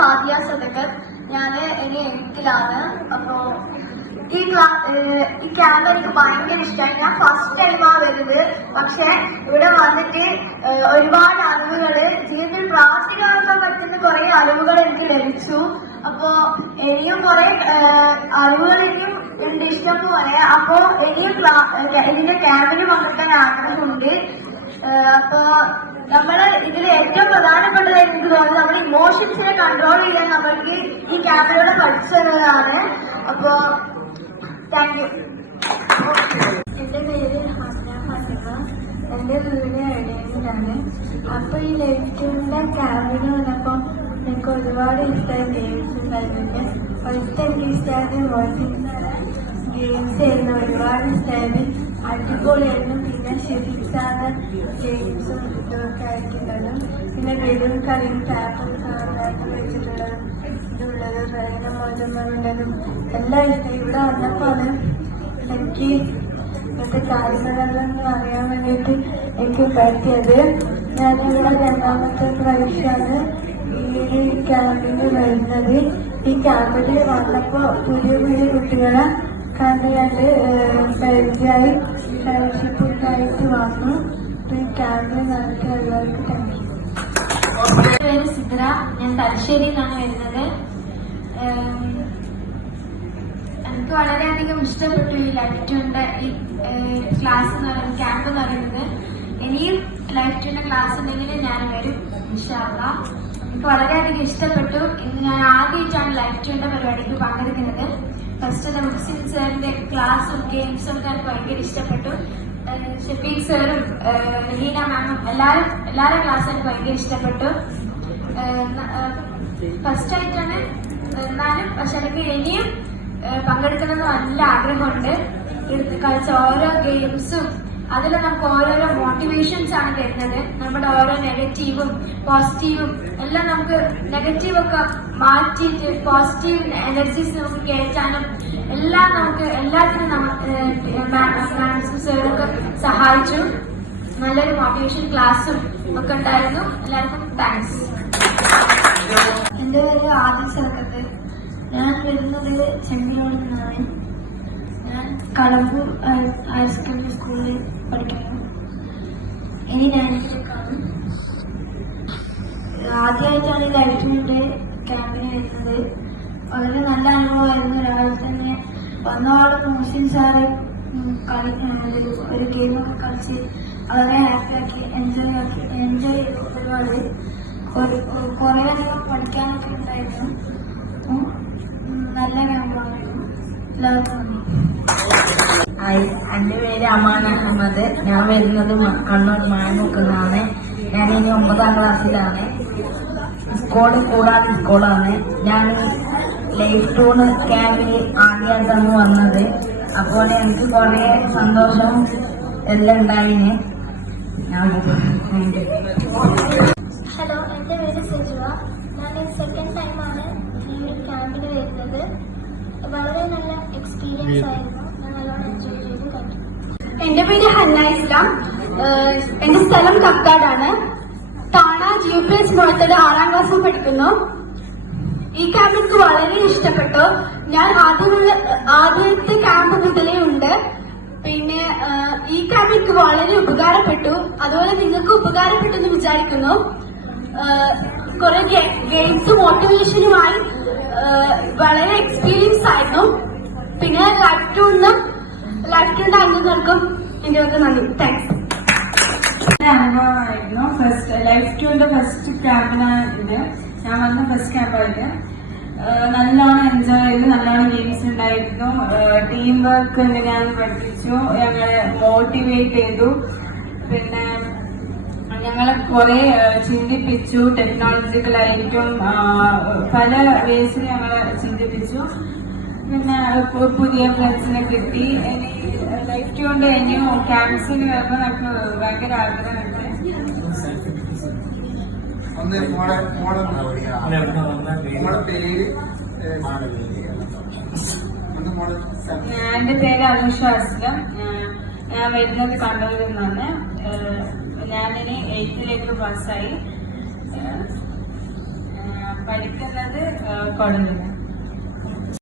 ഹാദിയ സദക്കർ. ഞാൻ ഇനി 8th-ലാണ്. അപ്പോൾ ഈ ക്യാമ്പ് എനിക്ക് ഭയങ്കര ഇഷ്ടമായി. ഞാൻ ഫസ്റ്റ് ടൈമാണ് വരുന്നത്. പക്ഷെ ഇവിടെ വന്നിട്ട് ഒരുപാട് അറിവുകള്, ജീവിതത്തിൽ പ്രാവർത്തികമാക്കാൻ പറ്റുന്ന കുറെ അറിവുകൾ എനിക്ക് ലഭിച്ചു. അപ്പോ ഇനിയും കുറെ അറിവുകൾ ഇനിയും ഉണ്ട് ഇഷ്ടം പോലെ. അപ്പോ ഇനിയും ഇതിന്റെ ക്യാമ്പിന് പങ്കെടുക്കാൻ ആഗ്രഹമുണ്ട്. അപ്പോ നമ്മള് ഇതിൽ ഏറ്റവും പ്രധാനപ്പെട്ടതായി എനിക്ക് തോന്നുന്നത് നമ്മുടെ ഇമോഷൻസിനെ കൺട്രോൾ ചെയ്യാൻ നമ്മൾക്ക് ഈ ക്യാമ്പിലൂടെ പഠിച്ചതാണ്. അപ്പോ താങ്ക് യു. എൻ്റെ പേര് ഹസ്ന ഫാത്തിമ. എൻ്റെ വീട് എടേലാണ്. അപ്പൊ ഈ ലെഫ്റ്റിന്റെ ക്യാമ്പിന് വന്നപ്പോൾ എനിക്ക് ഒരുപാട് ഇഷ്ടമായി ഗെയിംസ് ഉണ്ടായിരുന്നു. ഫസ്റ്റ് എനിക്ക് ഇഷ്ടമായത് ഗെയിംസ് ആയിരുന്നു. ഒരുപാട് ഇഷ്ടമായത്, അടിപൊളിയായിരുന്നു. പിന്നെ ഷിഫിക്സാണ് ഗെയിംസും ഇതൊക്കെ ആയിട്ടുള്ളതും. പിന്നെ വെറും കളിയും പേപ്പർ വെച്ചിട്ടുള്ളതും ഇതുള്ളതും വേദന മോചനമുള്ളതും എല്ലാം ഇഷ്ടം. ഇവിടെ വന്നപ്പോൾ എനിക്ക് ഇന്നത്തെ കാര്യങ്ങളെല്ലാം അറിയാൻ വേണ്ടിയിട്ട് എനിക്ക് പറ്റിയത്. ഞാനിവിടെ 2ാമത്തെ പ്രാവശ്യമാണ് ഈ ക്യാമ്പിന് വരുന്നത്. ഈ ക്യാമ്പിൽ വന്നപ്പോൾ പുതിയ പുതിയ കുട്ടികളെ കണ്ട് പരിചയമായി ഫ്രണ്ട്ഷിപ്പിനായിട്ട് വന്നു. ഈ ക്യാമ്പിൽ നടത്തിയ എല്ലാവർക്കും താങ്ക് യു. എൻ്റെ പേര് സിദ്ര. ഞാൻ തലശ്ശേരിയിൽ നിന്നാണ് വരുന്നത്. എനിക്ക് വളരെയധികം ഇഷ്ടപ്പെട്ടു ഈ ലൈഫ് ട്യൂണിന്റെ ഈ ക്ലാസ് എന്ന് പറയുന്നത്, ക്യാമ്പ് എന്ന് പറയുന്നത്. ഇനിയും ലൈഫ് ട്യൂണിന്റെ ക്ലാസ് ഉണ്ടെങ്കിൽ ഞാൻ വരും ഇൻഷാ അല്ലാഹ്. എനിക്ക് വളരെയധികം ഇഷ്ടപ്പെട്ടു. ഇന്ന് ഞാൻ ആദ്യമായിട്ടാണ് ലൈഫ് ട്യൂണിന്റെ പരിപാടിക്ക് പങ്കെടുക്കുന്നത്. ഫസ്റ്റ് മുഹ്സിൻ സാറിന്റെ ക്ലാസ്സും ഗെയിംസും ഒക്കെ എനിക്ക് ഭയങ്കര ഇഷ്ടപ്പെട്ടു. ഷഫീഖ് സാറും ലീന മാമും എല്ലാവരുടെ ക്ലാസ്സും എനിക്ക് ഭയങ്കര ഇഷ്ടപ്പെട്ടു. ഫസ്റ്റ് ആയിട്ടാണ് എന്നാലും, പക്ഷെ എനിക്ക് ഇനിയും പങ്കെടുക്കണമെന്ന് നല്ല ആഗ്രഹമുണ്ട്. കളിച്ച ഓരോ ഗെയിംസും അതിൽ നമുക്ക് ഓരോരോ മോട്ടിവേഷൻസ് ആണ് തരുന്നത്. നമ്മുടെ ഓരോ നെഗറ്റീവും പോസിറ്റീവും എല്ലാം നമുക്ക് നെഗറ്റീവൊക്കെ മാറ്റിയിട്ട് പോസിറ്റീവ് എനർജീസ് നമുക്ക് കയറ്റാനും എല്ലാം നമുക്ക് എല്ലാത്തിനും സാറൊക്കെ സഹായിച്ചു. നല്ലൊരു മോട്ടിവേഷൻ ക്ലാസ്സും ഒക്കെ ഉണ്ടായിരുന്നു. എല്ലാവർക്കും താങ്ക്സ്. എൻ്റെ പേര് ആദിൽ സദക്കർ. ഞാൻ വരുന്നത് ചെമ്മീനോട് നിന്നാണ്. ഞാൻ കളമ്പൂർ ഹയർ സെക്കൻഡറി സ്കൂളിൽ പഠിക്കുന്നു. ഇനി 9th-ലേക്കാണ്. ആദ്യമായിട്ടാണ് ഈ ലൈഫ് ട്യൂണിന്റെ ക്യാമ്പിന് വരുന്നത്. വളരെ നല്ല അനുഭവമായിരുന്നു. രാവിലെ തന്നെ വന്നപാട് മുഹ്സിൻ സാറ് ഒരു ഗെയിമൊക്കെ കളിച്ച് വളരെ ഹാപ്പിയാക്കി എൻജോയ് ചെയ്തു. ഒരുപാട് കുറേ അധികം പഠിക്കാനൊക്കെ ഉണ്ടായിരുന്നു. നല്ല ക്യാമ്പായിരുന്നു. എല്ലാവർക്കും നന്ദി. എൻ്റെ പേര് അമാൻ അഹമ്മദ്. ഞാൻ വരുന്നത് കണ്ണൂർ മായമുക്കുന്നാണ്. ഞാനിനി 9ാം ക്ലാസ്സിലാണ്. കൂടാതെ സ്കൂളാണ്. ഞാൻ ലൈഫ് ട്യൂൺ ക്യാമ്പിൽ ആദ്യമായിട്ടാണ് വന്നത്. അപ്പോൾ എനിക്ക് കുറേ സന്തോഷം എല്ലാം ഉണ്ടായിന്. ഹലോ, എൻ്റെ പേര് സിജുവ. ഞാൻ 2nd ടൈമാണ് ഈ ക്യാമ്പിന് വരുന്നത്. വളരെ നല്ല എക്സ്പീരിയൻസ് ആയിരുന്നു. ഞാൻ നല്ലോണം എൻജോയ് ചെയ്തു. Thank you. എന്റെ പേര് ഹന്ന ഇസ്ലാം. എന്റെ സ്ഥലം കക്കാടാണ്. താണ GPH മുഴത്തത് 6ാം ക്ലാസ്സിൽ പഠിക്കുന്നു. ഈ ക്യാമ്പ് എനിക്ക് വളരെ ഇഷ്ടപ്പെട്ടു. ഞാൻ ആദ്യത്തെ ക്യാമ്പ് മുതലേ ഉണ്ട്. പിന്നെ ഈ ക്യാമ്പ് എനിക്ക് വളരെ ഉപകാരപ്പെട്ടു. അതുപോലെ നിങ്ങൾക്ക് ഉപകാരപ്പെട്ടു എന്ന് വിചാരിക്കുന്നു. കുറെ ഗെയിംസ് മോട്ടിവേഷനുമായി വളരെ എക്സ്പീരിയൻസ് ആയിരുന്നു. പിന്നെ ലൈഫ് ട്യൂണിന്റെ അംഗങ്ങൾക്കും എന്റെ നന്ദി. താങ്ക്സ്. അനുഭവമായിരുന്നു. ലൈഫ് ട്യൂണിന്റെ ഫസ്റ്റ് ക്യാമ്പിനാണ് ഇത്. ഞാൻ വന്ന ഫസ്റ്റ് ക്യാമ്പായിട്ട് നല്ലോണം എൻജോയ് ചെയ്തു. നല്ലോണം ഗെയിംസ് ഉണ്ടായിരുന്നു. ടീം വർക്ക് എങ്ങനെയാണെന്ന് പഠിപ്പിച്ചു. ഞങ്ങളെ മോട്ടിവേറ്റ് ചെയ്തു. പിന്നെ ഞങ്ങളെ കുറെ ചിന്തിപ്പിച്ചു. ടെക്നോളജിക്കലായിട്ടും പല വേസിൽ ഞങ്ങളെ ചിന്തിപ്പിച്ചു. പിന്നെ പുതിയ ഫ്രണ്ട്സിനെ കിട്ടി. ലൈഫ് ട്യൂണിന്റെ ഇനിയും ക്യാമ്പസിന് വരുമ്പോൾ നമുക്ക് ഭയങ്കര ആഗ്രഹമുണ്ട്. എന്റെ പേര് അനുഷ അസ്ലം. ഞാൻ വരുന്നത് കണ്ണൂരിൽ നിന്നാണ്. ഞാനിനി 8th-ലേക്ക് പാസ്സായി. പഠിക്കുന്നത് കോടഞ്ചേരി.